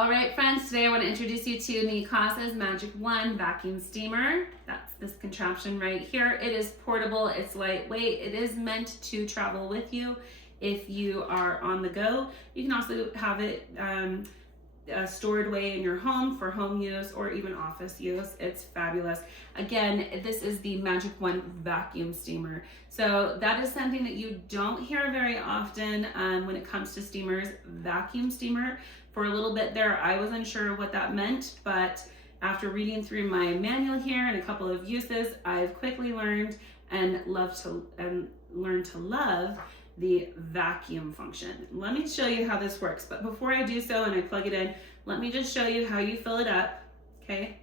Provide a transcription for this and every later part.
All right, friends, today I want to introduce you to Neakasa's Magic 1 vacuum steamer. That's this contraption right here. It is portable, it's lightweight, it is meant to travel with you if you are on the go. You can also have it stored away in your home for home use or even office use. It's fabulous. Again, this is the Magic 1 vacuum steamer. So that is something that you don't hear very often when it comes to steamers. Vacuum steamer. For a little bit there, I was unsure what that meant, but after reading through my manual here and a couple of uses, I've quickly learned and learned to love the vacuum function. Let me show you how this works, but before I do so and I plug it in, let me just show you how you fill it up, okay?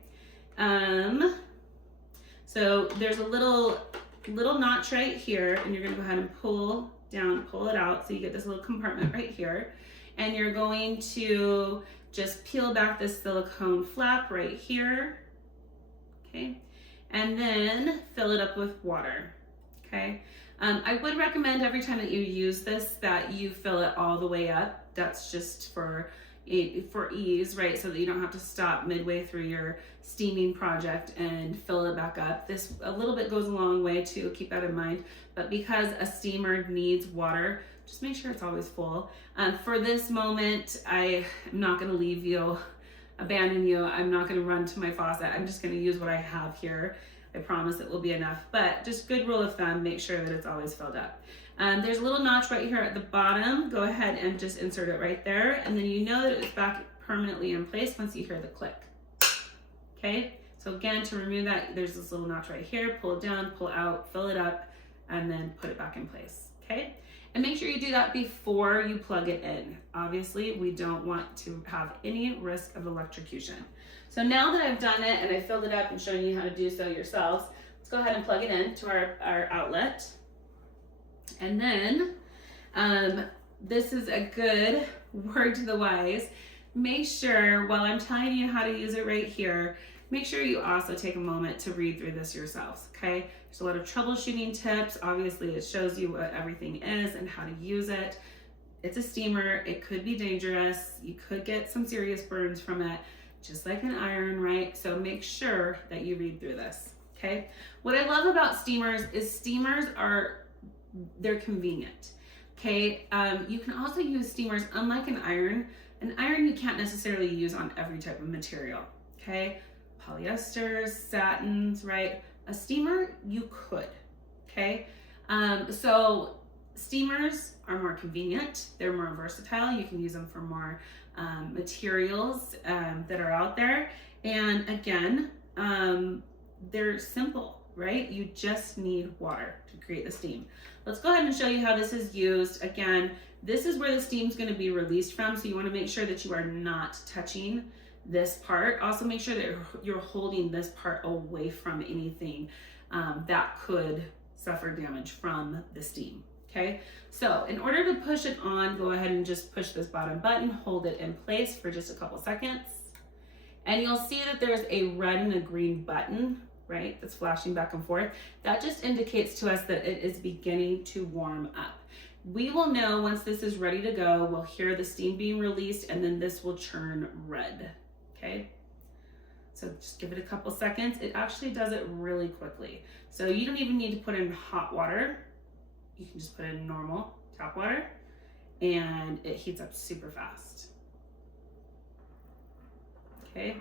So there's a little notch right here, and you're gonna go ahead and pull it out, so you get this little compartment right here, and you're going to just peel back this silicone flap right here, okay? And then fill it up with water, okay? I would recommend every time that you use this that you fill it all the way up. That's just for ease, right? So that you don't have to stop midway through your steaming project and fill it back up. This a little bit goes a long way too, keep that in mind. But because a steamer needs water, just make sure it's always full. For this moment, I am not gonna leave you, abandon you. I'm not gonna run to my faucet. I'm just gonna use what I have here. I promise it will be enough, but just good rule of thumb, make sure that it's always filled up. There's a little notch right here at the bottom. Go ahead and just insert it right there, and then you know that it's back permanently in place once you hear the click. Okay, so again, to remove that, there's this little notch right here. Pull it down, pull out, fill it up, and then put it back in place, okay? And make sure you do that before you plug it in. Obviously, we don't want to have any risk of electrocution. So now that I've done it and I filled it up and shown you how to do so yourselves, let's go ahead and plug it in to our outlet. And then, this is a good word to the wise. Make sure, while I'm telling you how to use it right here, make sure you also take a moment to read through this yourselves, okay? There's a lot of troubleshooting tips. Obviously, it shows you what everything is and how to use it. It's a steamer. It could be dangerous. You could get some serious burns from it, just like an iron, right? So make sure that you read through this, okay? What I love about steamers is they're convenient, okay? You can also use steamers, unlike an iron. An iron you can't necessarily use on every type of material, okay? Polyesters, satins, right? A steamer, you could, okay? So steamers are more convenient. They're more versatile. You can use them for more materials that are out there. And again, they're simple, right? You just need water to create the steam. Let's go ahead and show you how this is used. Again, this is where the steam is going to be released from, so you want to make sure that you are not touching this part. Also make sure that you're holding this part away from anything that could suffer damage from the steam, okay? So in order to push it on, go ahead and just push this bottom button, hold it in place for just a couple seconds, and you'll see that there's a red and a green button, right, that's flashing back and forth. That just indicates to us that it is beginning to warm up. We will know once this is ready to go. We'll hear the steam being released, and then this will turn red, okay? So just give it a couple seconds. It actually does it really quickly. So you don't even need to put in hot water. You can just put in normal tap water, and it heats up super fast, okay?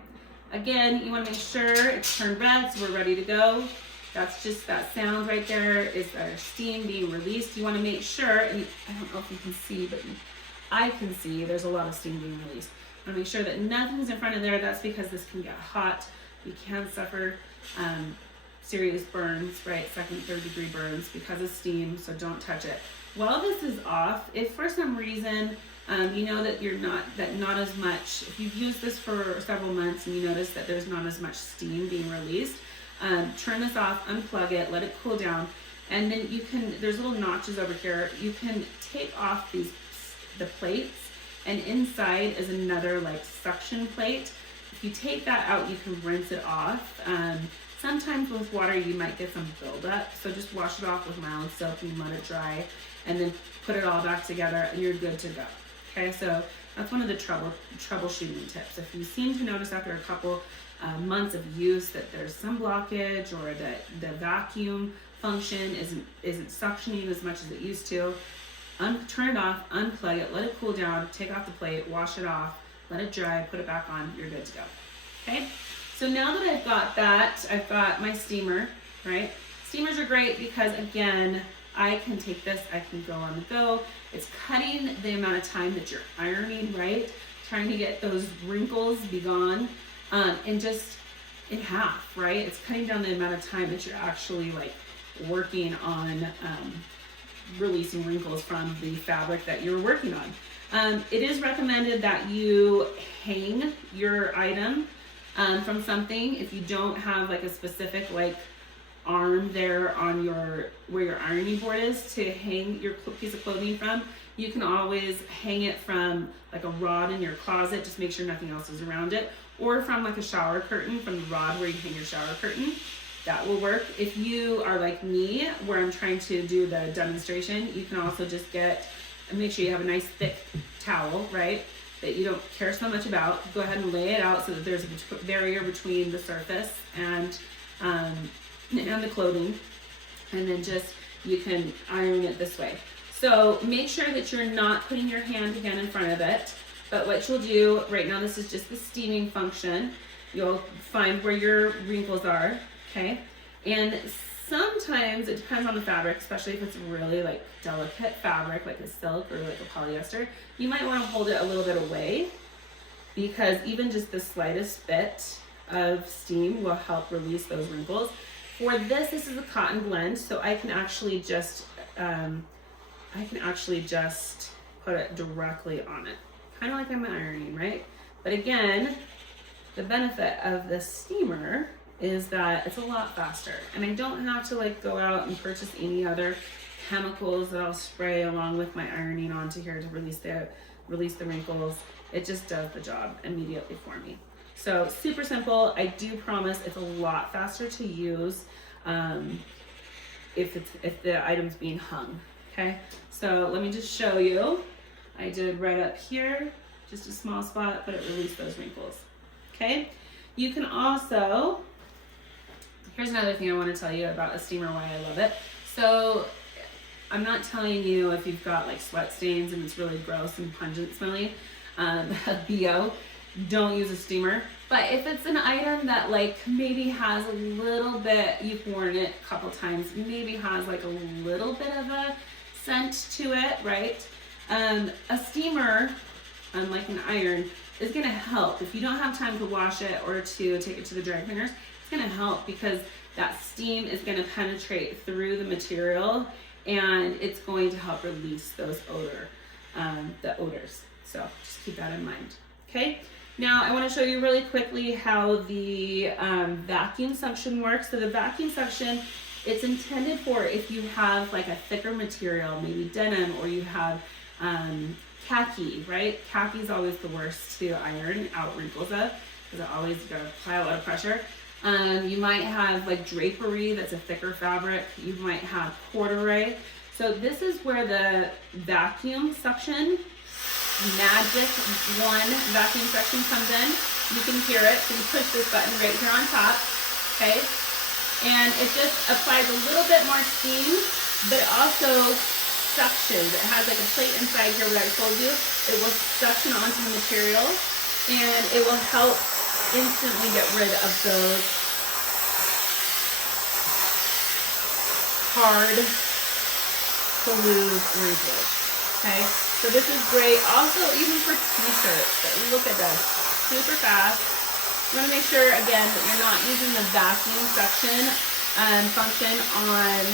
Again, you want to make sure it's turned red, so we're ready to go. That's just that sound right there is our steam being released. You want to make sure, and I don't know if you can see, but I can see there's a lot of steam being released. You want to make sure that nothing's in front of there. That's because this can get hot. You can suffer serious burns, right? Second, third degree burns because of steam, so don't touch it. While this is off, if for some reason you know that not as much, if you've used this for several months and you notice that there's not as much steam being released, turn this off, unplug it, let it cool down, and then you can, there's little notches over here, you can take off the plates, and inside is another like suction plate. If you take that out, you can rinse it off. Sometimes with water you might get some buildup, so just wash it off with mild soap and let it dry, and then put it all back together and you're good to go. Okay, so That's one of the troubleshooting tips. If you seem to notice after a couple months of use that there's some blockage or that the vacuum function isn't suctioning as much as it used to, turn it off, unplug it, let it cool down, take off the plate, wash it off, let it dry, put it back on, you're good to go. Okay? So now that I've got that, I've got my steamer, right? Steamers are great because, again, I can take this, I can go on the go. It's cutting the amount of time that you're ironing, right? Trying to get those wrinkles be gone, and just in half, right? It's cutting down the amount of time that you're actually like working on releasing wrinkles from the fabric that you're working on. It is recommended that you hang your item from something. If you don't have like a specific like arm there on where your ironing board is to hang your piece of clothing from, you can always hang it from like a rod in your closet. Just make sure nothing else is around it, or from like a shower curtain, from the rod where you hang your shower curtain. That will work. If you are like me, where I'm trying to do the demonstration, you can also just make sure you have a nice thick towel, right, that you don't care so much about. Go ahead and lay it out so that there's a barrier between the surface and the clothing, and then just you can iron it this way. So make sure that you're not putting your hand again in front of it, but what you'll do right now, this is just the steaming function. You'll find where your wrinkles are, okay? And sometimes it depends on the fabric, especially if it's really like delicate fabric like a silk or like a polyester. You might want to hold it a little bit away, because even just the slightest bit of steam will help release those wrinkles. For this is a cotton blend, so I can actually just put it directly on it, kind of like I'm ironing, right? But again, the benefit of the steamer is that it's a lot faster, and I don't have to like go out and purchase any other chemicals that I'll spray along with my ironing onto here to release the wrinkles. It just does the job immediately for me. So super simple. I do promise it's a lot faster to use if the item's being hung. Okay, so let me just show you. I did right up here, just a small spot, but it released those wrinkles. Okay, you can also, here's another thing I want to tell you about a steamer, why I love it. So I'm not telling you if you've got like sweat stains and it's really gross and pungent smelling, BO, don't use a steamer. But if it's an item that like maybe has a little bit, you've worn it a couple times, maybe has like a little bit of a scent to it, right? A steamer, unlike an iron, is gonna help. If you don't have time to wash it or to take it to the dry cleaners, it's gonna help because that steam is gonna penetrate through the material and it's going to help release those the odors. So just keep that in mind, okay? Now I wanna show you really quickly how the vacuum suction works. So the vacuum suction, it's intended for if you have like a thicker material, maybe denim, or you have khaki, right? Khaki is always the worst to iron out wrinkles of because it always gotta apply a lot of pressure. You might have like drapery that's a thicker fabric. You might have corduroy. So this is where the vacuum suction Magic 1 vacuum suction comes in. You can hear it. So you push this button right here on top, okay? And it just applies a little bit more steam, but it also suctions. It has like a plate inside here where I told you. It will suction onto the material and it will help instantly get rid of those hard to lose wrinkles, okay? So this is great also even for t-shirts. Look at this, super fast. You wanna make sure again that you're not using the vacuum suction function on,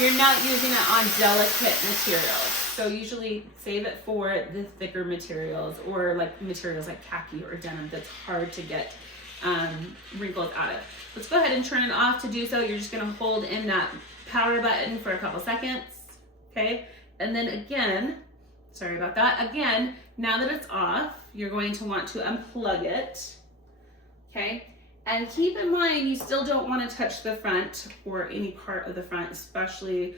you're not using it on delicate materials. So usually save it for the thicker materials or like materials like khaki or denim that's hard to get wrinkles out of. Let's go ahead and turn it off. To do so, you're just gonna hold in that power button for a couple seconds, okay? And then again, sorry about that. Again, now that it's off, you're going to want to unplug it, okay? And keep in mind, you still don't want to touch the front or any part of the front, especially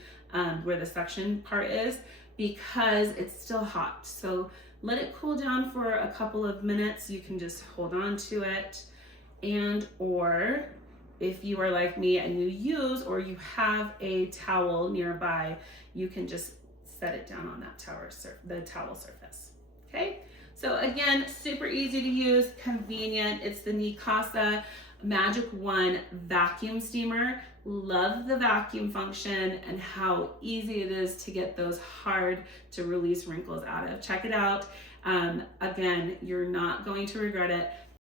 where the suction part is, because it's still hot. So let it cool down for a couple of minutes. You can just hold on to it, and or if you are like me and you use or you have a towel nearby, you can just set it down on that the towel surface. Okay, so again, super easy to use, convenient. It's the Neakasa Magic 1 vacuum steamer. Love the vacuum function and how easy it is to get those hard to release wrinkles out of. Check it out. Again, you're not going to regret it.